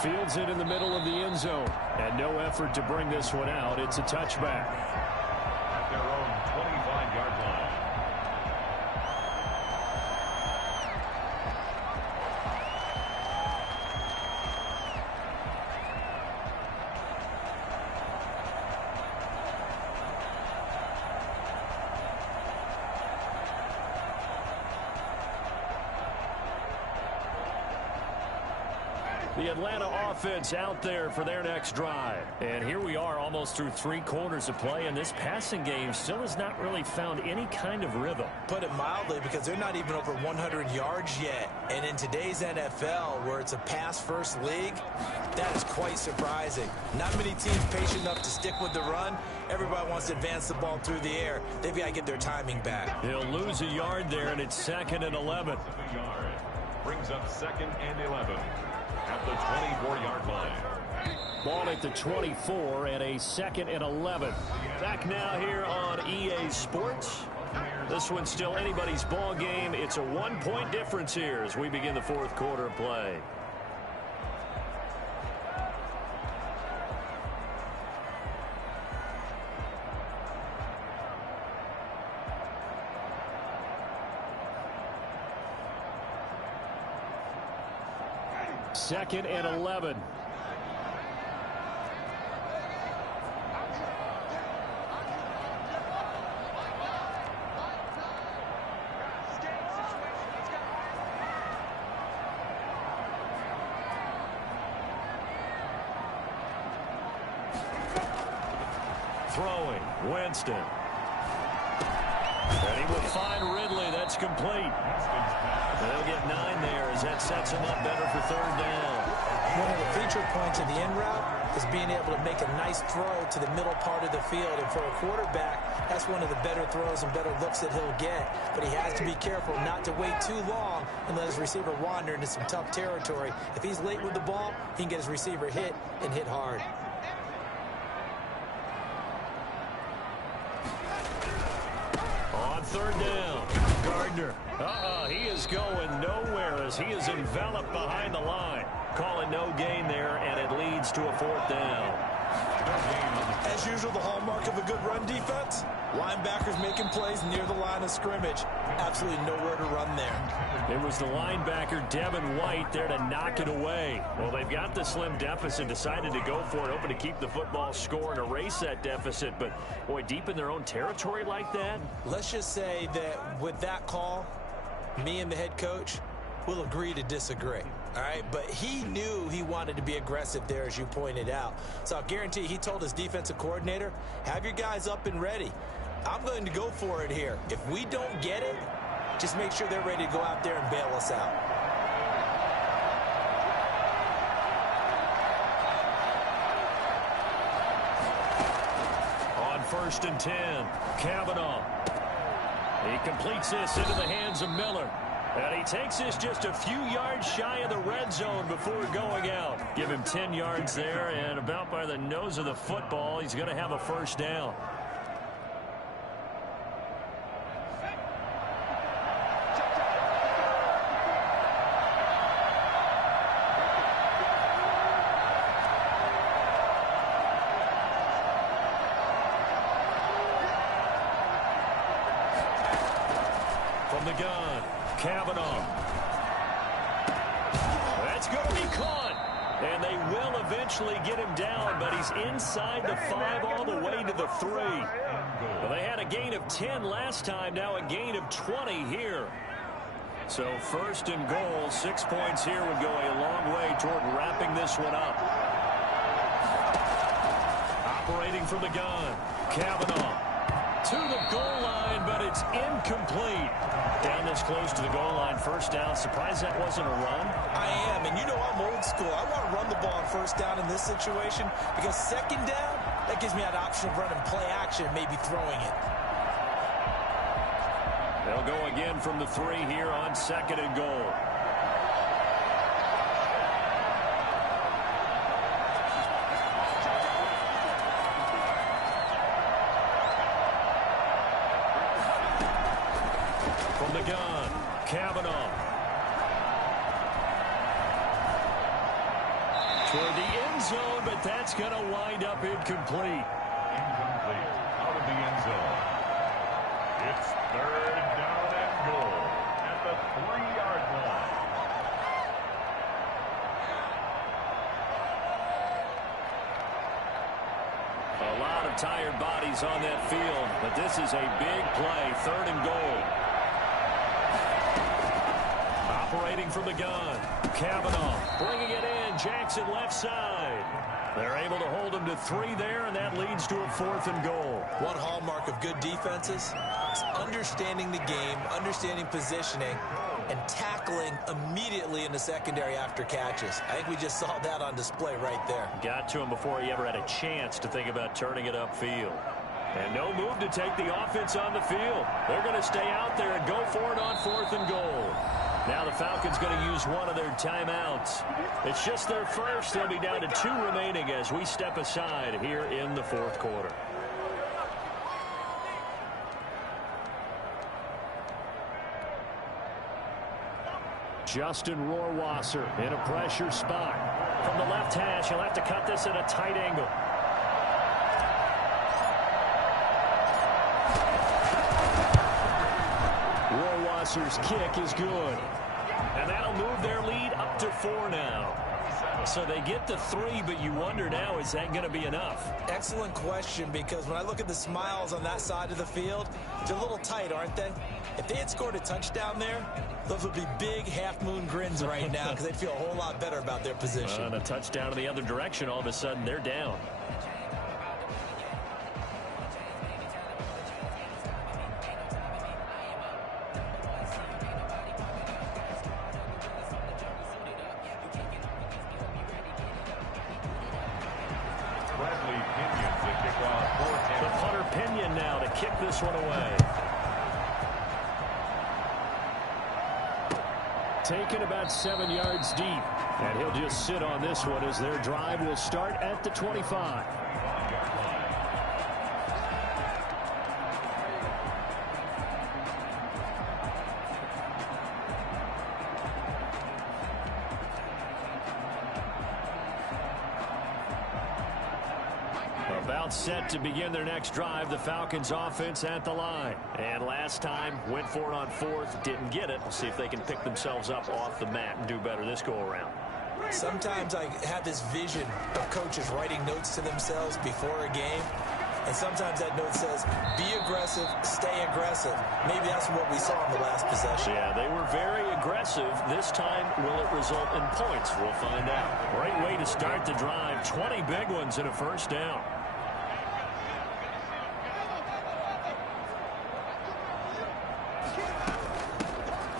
Fields it in the middle of the end zone. And no effort to bring this one out. It's a touchback. At their own 25-yard line. The Atlanta offense out there for their next drive. And here we are almost through 3 quarters of play, and this passing game still has not really found any kind of rhythm. Put it mildly, because they're not even over 100 yards yet. And in today's NFL, where it's a pass-first league, that is quite surprising. Not many teams patient enough to stick with the run. Everybody wants to advance the ball through the air. They've got to get their timing back. He'll lose a yard there, and it's 2nd and 11. Brings up 2nd and 11. At the 24-yard line. Ball at the 24 and a 2nd and 11. Back now here on EA Sports. This one's still anybody's ball game. It's a 1-point difference here as we begin the 4th quarter of play. Second and 11. Throwing, Winston. And he will find Ridley. That's complete. They'll get 9 there as that sets him up better for 3rd down. One of the feature points of the in route is being able to make a nice throw to the middle part of the field. And for a quarterback, that's one of the better throws and better looks that he'll get. But he has to be careful not to wait too long and let his receiver wander into some tough territory. If he's late with the ball, he can get his receiver hit and hit hard. On 3rd down, Gardner. He is going nowhere as he is enveloped behind the line. Call it no gain there, and it leads to a 4th down. As as usual, the hallmark of a good run defense? Linebackers making plays near the line of scrimmage. Absolutely nowhere to run there. It was the linebacker, Devin White, there to knock it away. Well, they've got the slim deficit, decided to go for it, hoping to keep the football score and erase that deficit. But, boy, deep in their own territory like that? Let's just say that with that call, me and the head coach will agree to disagree. All right, but he knew he wanted to be aggressive there, as you pointed out. So I guarantee he told his defensive coordinator, have your guys up and ready. I'm going to go for it here. If we don't get it, just make sure they're ready to go out there and bail us out. On 1st and 10, Kavanaugh. He completes this into the hands of Miller. And he takes this just a few yards shy of the red zone before going out. Give him 10 yards there, and about by the nose of the football, he's going to have a first down. From the gun, Kavanaugh. That's going to be caught. And they will eventually get him down, but he's inside the 5 all the way to the 3. Well, they had a gain of 10 last time, now a gain of 20 here. So 1st and goal, 6 points here would go a long way toward wrapping this one up. Operating from the gun, Kavanaugh. To the goal line, but it's incomplete. Down this close to the goal line, first down. Surprised that wasn't a run? I am, and you know I'm old school. I want to run the ball on first down in this situation because second down, that gives me that option of running play action and maybe throwing it. They'll go again from the 3 here on 2nd and goal. From the gun, Kavanaugh. Toward the end zone, but that's going to wind up incomplete. Incomplete. Out of the end zone. It's 3rd down and goal at the 3-yard line. A lot of tired bodies on that field, but this is a big play. 3rd and goal. Operating from the gun, Kavanaugh bringing it in. Jackson left side. They're able to hold him to 3 there, and that leads to a 4th and goal. One hallmark of good defenses is understanding the game, understanding positioning, and tackling immediately in the secondary after catches. I think we just saw that on display right there. Got to him before he ever had a chance to think about turning it upfield. And no move to take the offense on the field. They're going to stay out there and go for it on 4th and goal. Now the Falcons going to use one of their timeouts. It's just their first. They'll be down to 2 remaining as we step aside here in the 4th quarter. Justin Rohrwasser in a pressure spot. From the left hash, he'll have to cut this at a tight angle. Rohrwasser's kick is good. And that'll move their lead up to 4 now. So they get the 3, but you wonder now, is that going to be enough? Excellent question, because when I look at the smiles on that side of the field, they're a little tight, aren't they? If they had scored a touchdown there, those would be big half-moon grins right now because they'd feel a whole lot better about their position. And a touchdown in the other direction, all of a sudden they're down. Kick this one away. Taken about 7 yards deep. And he'll just sit on this one as their drive will start at the 25. About set to begin their next drive, the Falcons offense at the line. And last time, went for it on fourth, didn't get it. We'll see if they can pick themselves up off the mat and do better this go-around. Sometimes I have this vision of coaches writing notes to themselves before a game. And sometimes that note says, be aggressive, stay aggressive. Maybe that's what we saw in the last possession. Yeah, they were very aggressive. This time, will it result in points? We'll find out. Great way to start the drive. 20 big ones and a first down.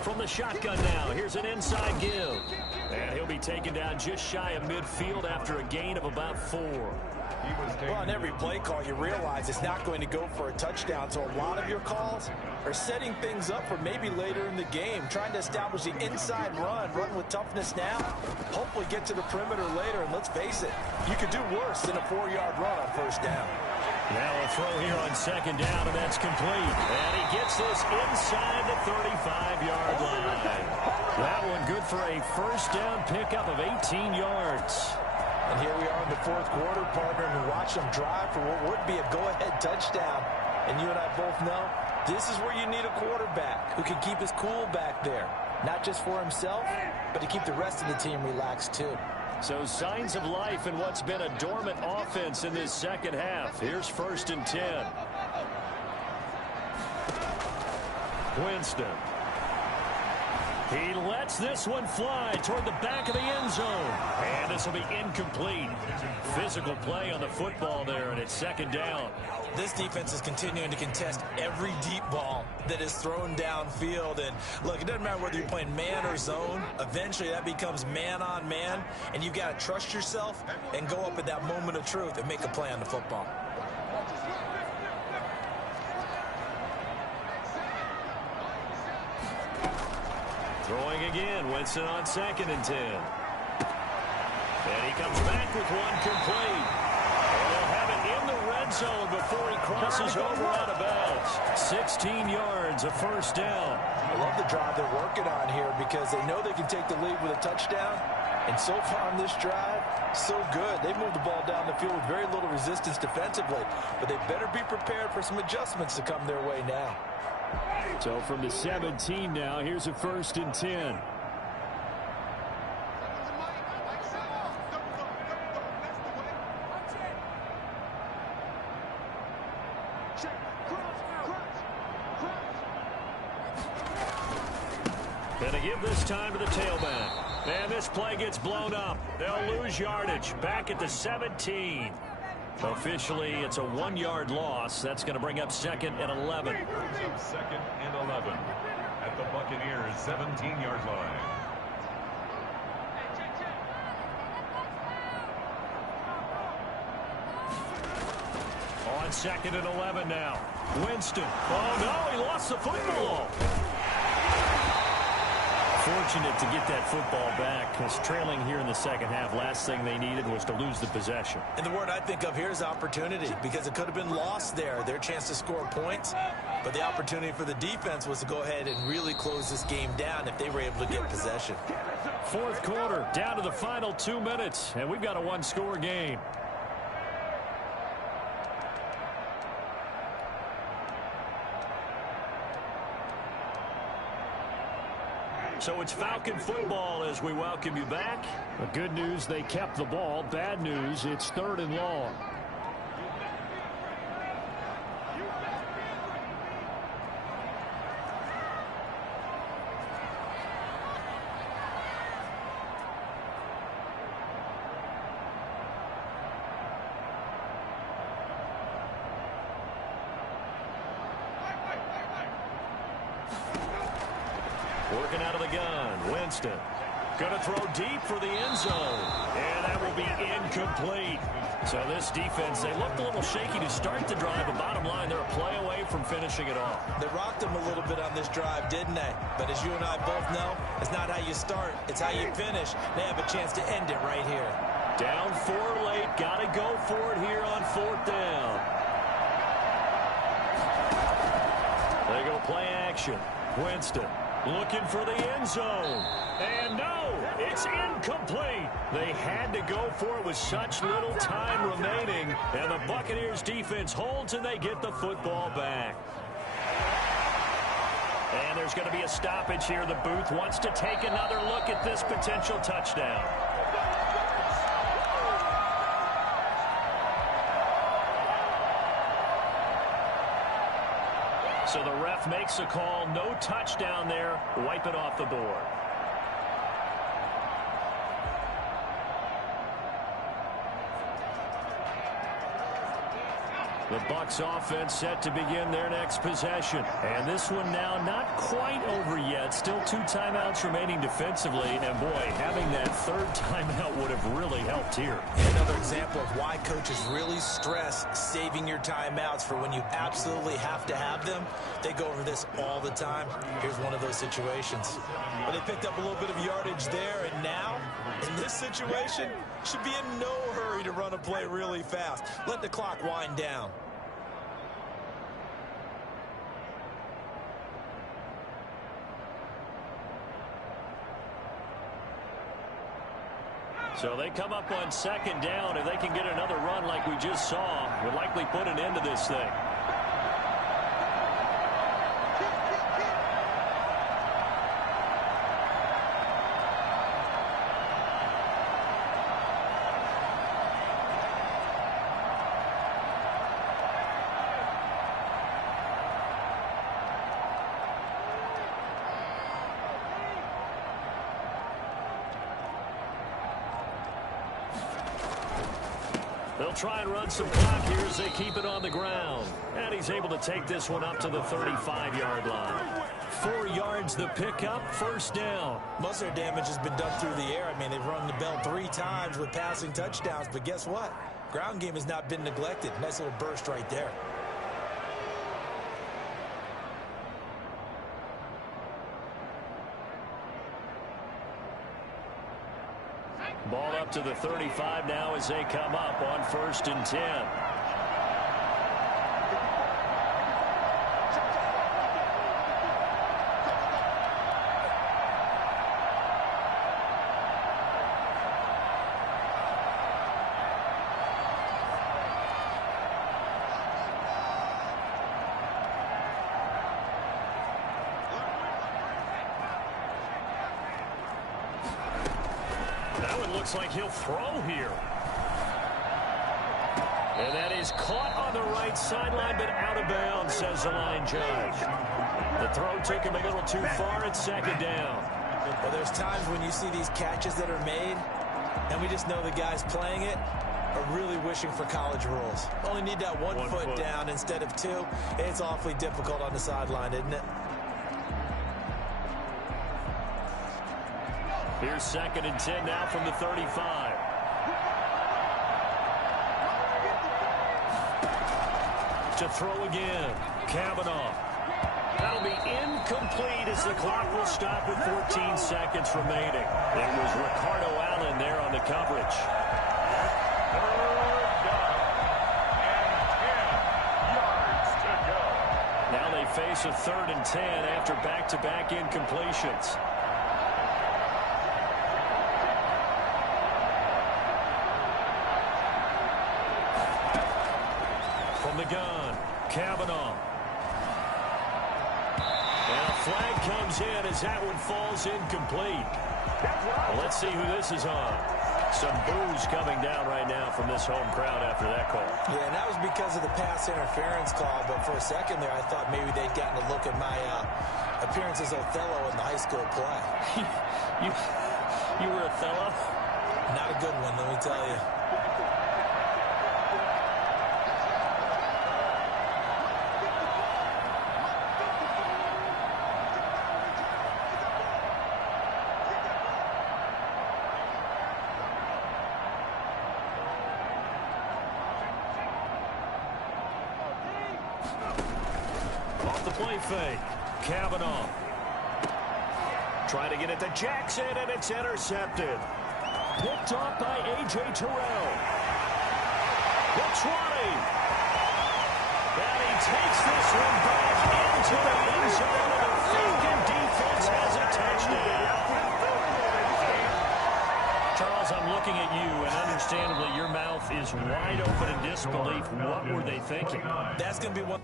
From the shotgun now, here's an inside give. And he'll be taken down just shy of midfield after a gain of about 4. Well, on every play call, you realize it's not going to go for a touchdown, so a lot of your calls are setting things up for maybe later in the game, trying to establish the inside run with toughness now, hopefully get to the perimeter later, and let's face it, you could do worse than a 4-yard run on first down. Now a throw here on second down, and that's complete. And he gets this inside the 35-yard line. That one good for a first down pickup of 18 yards. And here we are in the fourth quarter, partner, and watch them drive for what would be a go-ahead touchdown. And you and I both know this is where you need a quarterback who can keep his cool back there. Not just for himself, but to keep the rest of the team relaxed too. So signs of life in what's been a dormant offense in this second half. Here's 1st and 10. Winston. He lets this one fly toward the back of the end zone. And this will be incomplete. Physical play on the football there, and it's second down. This defense is continuing to contest every deep ball that is thrown downfield. And look, it doesn't matter whether you're playing man or zone. Eventually that becomes man on man, and you've got to trust yourself and go up at that moment of truth and make a play on the football. Throwing again, Winston on 2nd and 10. And he comes back with one complete. And they'll have it in the red zone before he crosses over out of bounds. 16 yards, a first down. I love the drive they're working on here because they know they can take the lead with a touchdown. And so far on this drive, so good. They moved the ball down the field with very little resistance defensively. But they better be prepared for some adjustments to come their way now. So from the 17 now, here's a 1st and 10. And a give this time to the tailback. And this play gets blown up. They'll lose yardage back at the 17. Officially, it's a 1-yard loss. That's going to bring up 2nd and 11. 2nd and 11 at the Buccaneers' 17-yard line. On 2nd and 11 now. Winston. Oh, no, he lost the football. Fortunate to get that football back, because trailing here in the second half, last thing they needed was to lose the possession. And the word I think of here is opportunity, because it could have been lost there, their chance to score points. But the opportunity for the defense was to go ahead and really close this game down if they were able to get possession. Fourth quarter, down to the final 2 minutes, and we've got a one-score game. So it's Falcon football as we welcome you back. The good news, they kept the ball. Bad news, it's 3rd and long. Working out of the gun, Winston. Going to throw deep for the end zone. And that will be incomplete. So this defense, they looked a little shaky to start the drive, but bottom line, they're a play away from finishing it off. They rocked them a little bit on this drive, didn't they? But as you and I both know, it's not how you start, it's how you finish. They have a chance to end it right here. Down 4 late, got to go for it here on 4th down. They go play action. Winston looking for the end zone. And no, it's incomplete. They had to go for it with such little time remaining. And the Buccaneers defense holds and they get the football back. And there's going to be a stoppage here. The booth wants to take another look at this potential touchdown. So the ref makes a call. No touchdown there. Wipe it off the board. The Bucs offense set to begin their next possession. And this one now not quite over yet. Still 2 timeouts remaining defensively. And, boy, having that third timeout would have really helped here. Another example of why coaches really stress saving your timeouts for when you absolutely have to have them. They go over this all the time. Here's one of those situations. Well, they picked up a little bit of yardage there, and now, in this situation, should be in no hurry to run a play really fast. Let the clock wind down. So they come up on second down. If they can get another run like we just saw, would likely put an end to this thing. They'll try and run some clock here as they keep it on the ground. And he's able to take this one up to the 35-yard line. 4 yards the pickup, first down. Most of their damage has been done through the air. I mean, they've rung the bell 3 times with passing touchdowns. But guess what? Ground game has not been neglected. Nice little burst right there. Ball up to the 35 now as they come up on 1st and 10. Looks like he'll throw here. And that is caught on the right sideline, but out of bounds, says the line judge. The throw took him a little too far at 2nd down. Well, there's times when you see these catches that are made, and we just know the guys playing it are really wishing for college rules. Only need that one foot down instead of 2. It's awfully difficult on the sideline, isn't it? Here's 2nd and 10 now from the 35. To throw again. Kavanaugh. That'll be incomplete as the clock will stop with 14 seconds remaining. It was Ricardo Allen there on the coverage. 3rd down and 10 yards to go. Now they face a 3rd and 10 after back-to-back incompletions. From the gun, Kavanaugh. And a flag comes in as that one falls incomplete. Well, let's see who this is on. Some boos coming down right now from this home crowd after that call. Yeah, and that was because of the pass interference call, but for a second there I thought maybe they'd gotten a look at my appearance as Othello in the high school play. You were Othello? Not a good one, let me tell you. Play fake. Kavanaugh. Trying to get it to Jackson, and it's intercepted. Picked off by A.J. Terrell. The 20. And he takes this one back into the end zone, and the Falcon defense has a touchdown. Charles, I'm looking at you, and understandably, your mouth is wide open in disbelief. What were they thinking? That's going to be one.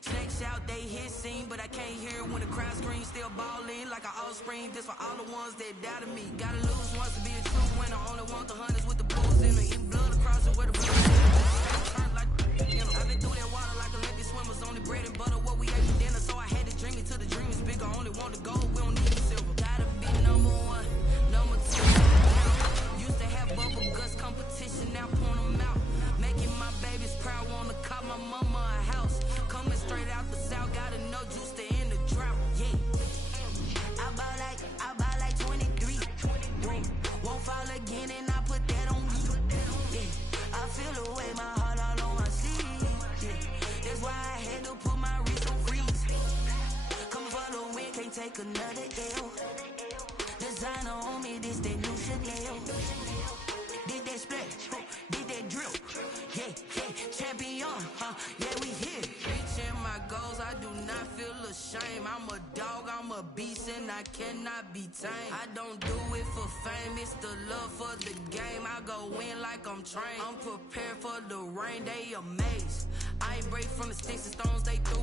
Snakes out, they hissing, but I can't hear when the crowd screams. Still balling like an offspring. This for all the ones that doubted me. Gotta lose once to be a true winner. Only want the hunters with the bulls in the eating blood across it where the blood is. Turn like I've been through that water like Olympic swimmers. Only bread and butter, what we ate for dinner. So I had to dream it till the dream is bigger. Only want the gold, we don't need the silver. Gotta be number one, number two. Used to have bubble guts competition, now point them out. Making my babies proud, wanna call my mama a house. Coming straight out the south, gotta know juice to end the drought. Yeah, I bought like 23. Won't fall again, and I put that on me. Yeah, I feel the way, my heart all on my sleeve. Yeah, that's why I had to put my wrist on freeze. Coming for the win, can't take another L. Designer on me, this that new Chanel. Did that splash, did that drill. Yeah, champion, yeah, we here. Reaching my goals, I do not feel ashamed. I'm a dog, I'm a beast, and I cannot be tamed. I don't do it for fame, it's the love for the game. I go in like I'm trained. I'm prepared for the rain, they amazed. I ain't break from the sticks and stones they threw.